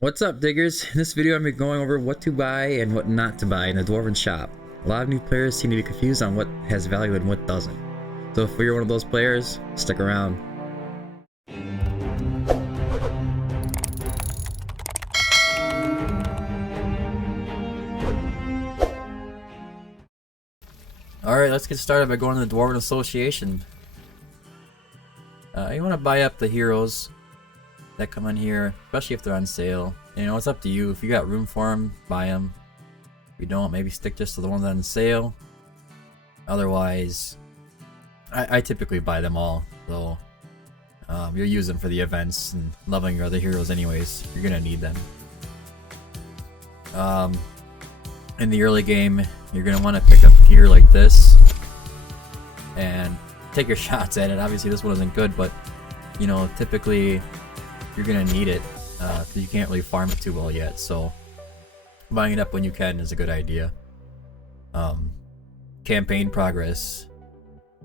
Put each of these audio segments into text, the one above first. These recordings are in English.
What's up, diggers? In this video I'm going to be going over what to buy and what not to buy in the Dwarven shop. A lot of new players seem to be confused on what has value and what doesn't. So if you're one of those players, stick around. Alright, let's get started by going to the Dwarven Association. You want to buy up the heroes that come in here, especially if they're on sale. You know, it's up to you. If you got room for them, buy them. If you don't, maybe stick just to the ones on sale. Otherwise, I typically buy them all, so you're using them for the events and loving your other heroes anyways. You're gonna need them. In the early game, you're gonna want to pick up gear like this and take your shots at it. Obviously, this one isn't good, but you know, typically you're gonna need it because you can't really farm it too well yet. So buying it up when you can is a good idea. Campaign progress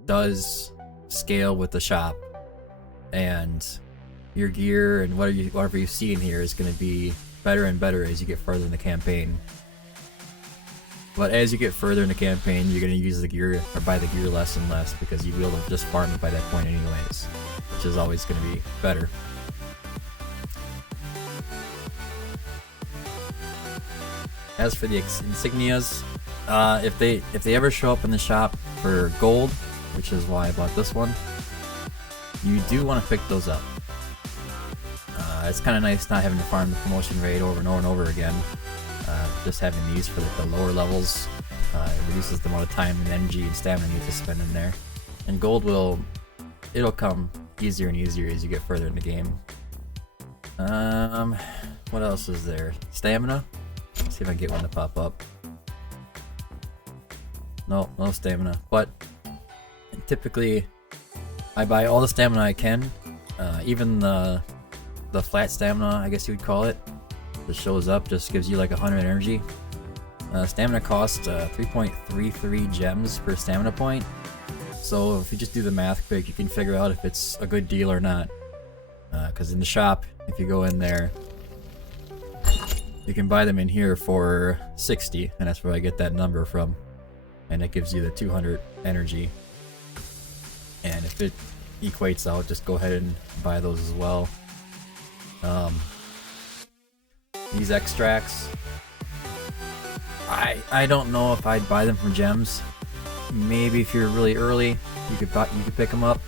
does scale with the shop, and your gear and whatever you see in here is going to be better and better as you get further in the campaign. But as you get further in the campaign, you're going to use the gear or buy the gear less and less because you will be able to just farm it by that point anyways, which is always going to be better. As for the insignias, if they ever show up in the shop for gold, which is why I bought this one, you do want to pick those up. It's kind of nice not having to farm the promotion raid over and over and over again. Just having these for the lower levels, it reduces the amount of time and energy and stamina you have to spend in there. And gold it'll come easier and easier as you get further in the game. What else is there? Stamina? Let's see if I can get one to pop up. No stamina. But typically, I buy all the stamina I can. Even the flat stamina, I guess you would call it, that shows up, just gives you like 100 energy. Stamina costs 3.33 gems per stamina point. So if you just do the math quick, you can figure out if it's a good deal or not. Because in the shop, if you go in there, you can buy them in here for 60, and that's where I get that number from. And it gives you the 200 energy. And if it equates out, just go ahead and buy those as well. These extracts, I don't know if I'd buy them from gems. Maybe if you're really early, you could pick them up.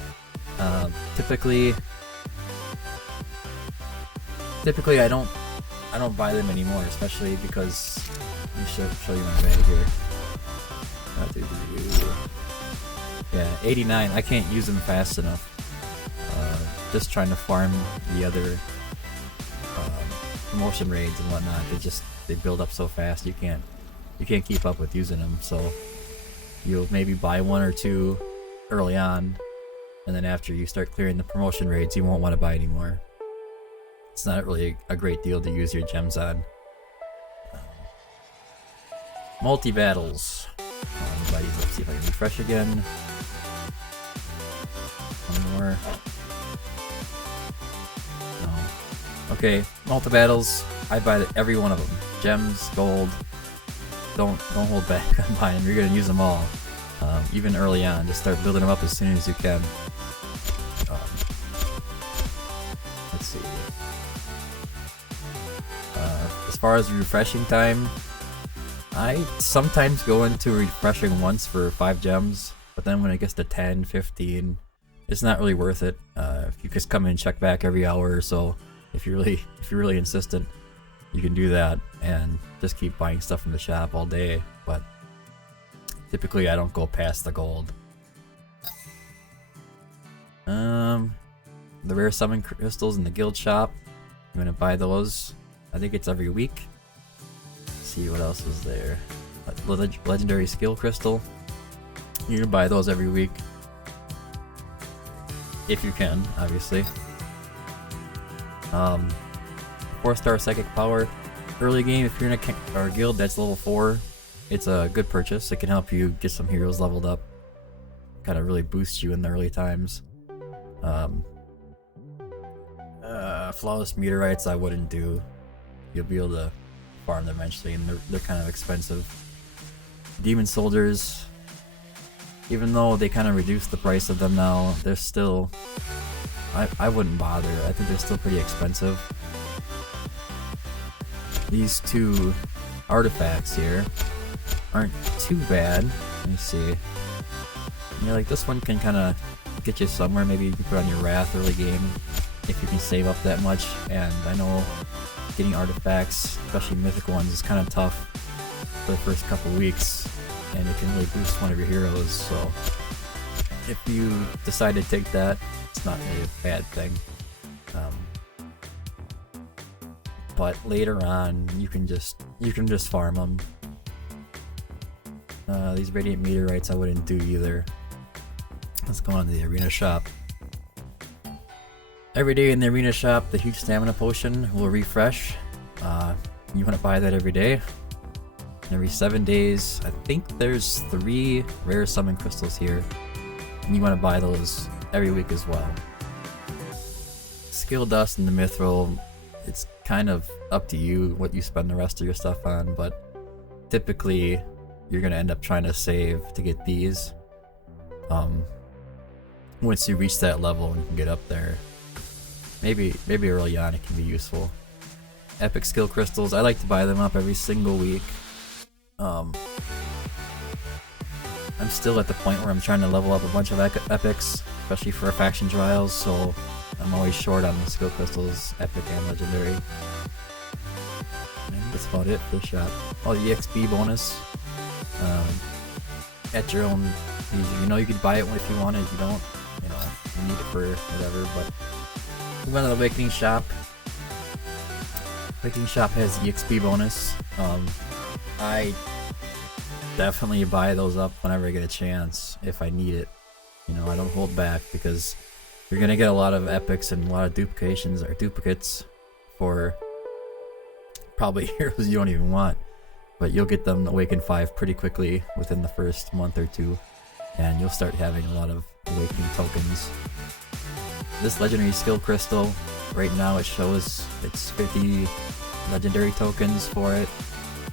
Typically I don't buy them anymore, especially because show you my bag here. Yeah, 89. I can't use them fast enough. Just trying to farm the other promotion raids and whatnot. They build up so fast you can't keep up with using them. So you'll maybe buy one or two early on, and then after you start clearing the promotion raids, you won't want to buy anymore. It's not really a great deal to use your gems on. Multi-battles. Let's see if I can refresh again. One more. No. Okay, multi-battles. I buy every one of them. Gems, gold. Don't hold back on buying them. You're gonna use them all. Even early on. Just start building them up as soon as you can. Let's see. As far as refreshing time, I sometimes go into refreshing once for 5 gems, but then when it gets to 10, 15, it's not really worth it. If you just come in and check back every hour or so, if you're really insistent, you can do that and just keep buying stuff from the shop all day. But typically, I don't go past the gold. The rare summon crystals in the guild shop, I'm gonna buy those. I think it's every week. Let's see what else is there. Legendary skill crystal. You can buy those every week. If you can, obviously. 4-star psychic power. Early game, if you're in a guild that's level 4, it's a good purchase. It can help you get some heroes leveled up. Kind of really boost you in the early times. Flawless meteorites I wouldn't do. you'll be able to farm them eventually, and they're kind of expensive. Demon Soldiers, even though they kind of reduced the price of them now, they're still, I wouldn't bother. I think they're still pretty expensive. These two artifacts here aren't too bad. Let me see. Yeah, like this one can kind of get you somewhere. Maybe you can put on your Wrath early game if you can save up that much. And I know getting artifacts, especially mythical ones, is kind of tough for the first couple weeks, and it can really boost one of your heroes. So if you decide to take that, it's not really a bad thing. But later on, you can just farm them. These Radiant Meteorites I wouldn't do either. Let's go on to the arena shop. Every day in the arena shop, the huge stamina potion will refresh. You want to buy that every day. Every 7 days, I think there's 3 rare summon crystals here, and you want to buy those every week as well. Skill dust and the mithril, it's kind of up to you what you spend the rest of your stuff on, but typically you're going to end up trying to save to get these. Once you reach that level and you can get up there, maybe early on it can be useful. Epic skill crystals, I like to buy them up every single week. I'm still at the point where I'm trying to level up a bunch of epics, especially for faction trials, so I'm always short on the skill crystals, epic and legendary. And that's about it for the shop. Oh, the EXP bonus. At your own leisure. You know, you could buy it if you want it. If you don't, you know, you need it for whatever. But move on to the Awakening shop. Awakening shop has the EXP bonus. I definitely buy those up whenever I get a chance if I need it. You know, I don't hold back because you're gonna get a lot of epics and a lot of duplications or duplicates for probably heroes you don't even want. But you'll get them Awaken 5 pretty quickly within the first month or two, and you'll start having a lot of Awakening tokens. This legendary skill crystal, right now it shows it's 50 legendary tokens for it.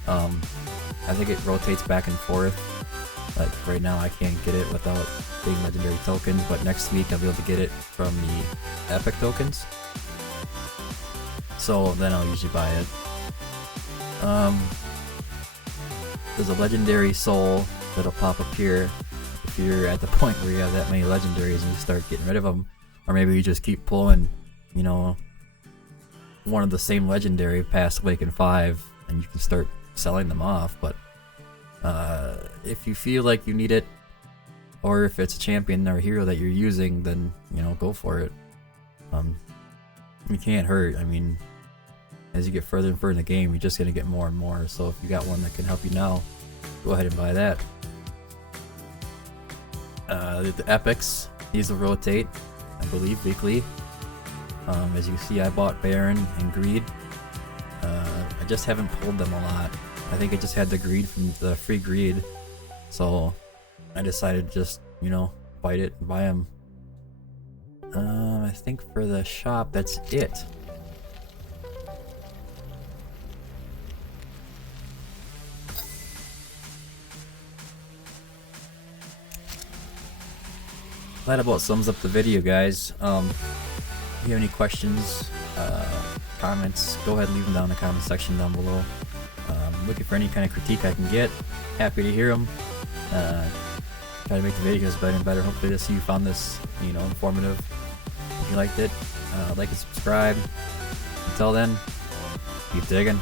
I think it rotates back and forth. Like right now I can't get it without getting legendary tokens, but next week I'll be able to get it from the epic tokens. So then I'll usually buy it. There's a legendary soul that'll pop up here if you're at the point where you have that many legendaries and you start getting rid of them, or maybe you just keep pulling, you know, one of the same legendary past Awaken 5 and you can start selling them off. But if you feel like you need it, or if it's a champion or a hero that you're using, then, you know, go for it. You can't hurt. I mean, as you get further and further in the game, you're just gonna get more and more. So if you got one that can help you now, go ahead and buy that. The epics, these will rotate, I believe, weekly. As you see, I bought Baron and Greed. I just haven't pulled them a lot. I think I just had the Greed from the free Greed, so I decided to just, you know, bite it and buy them. I think for the shop, that's it. That about sums up the video, guys. If you have any questions, comments, go ahead and leave them down in the comment section down below. Looking for any kind of critique I can get, happy to hear them. Try to make the videos better and better. Hopefully you found this, you know, informative. If you liked it, like and subscribe. Until then, keep digging.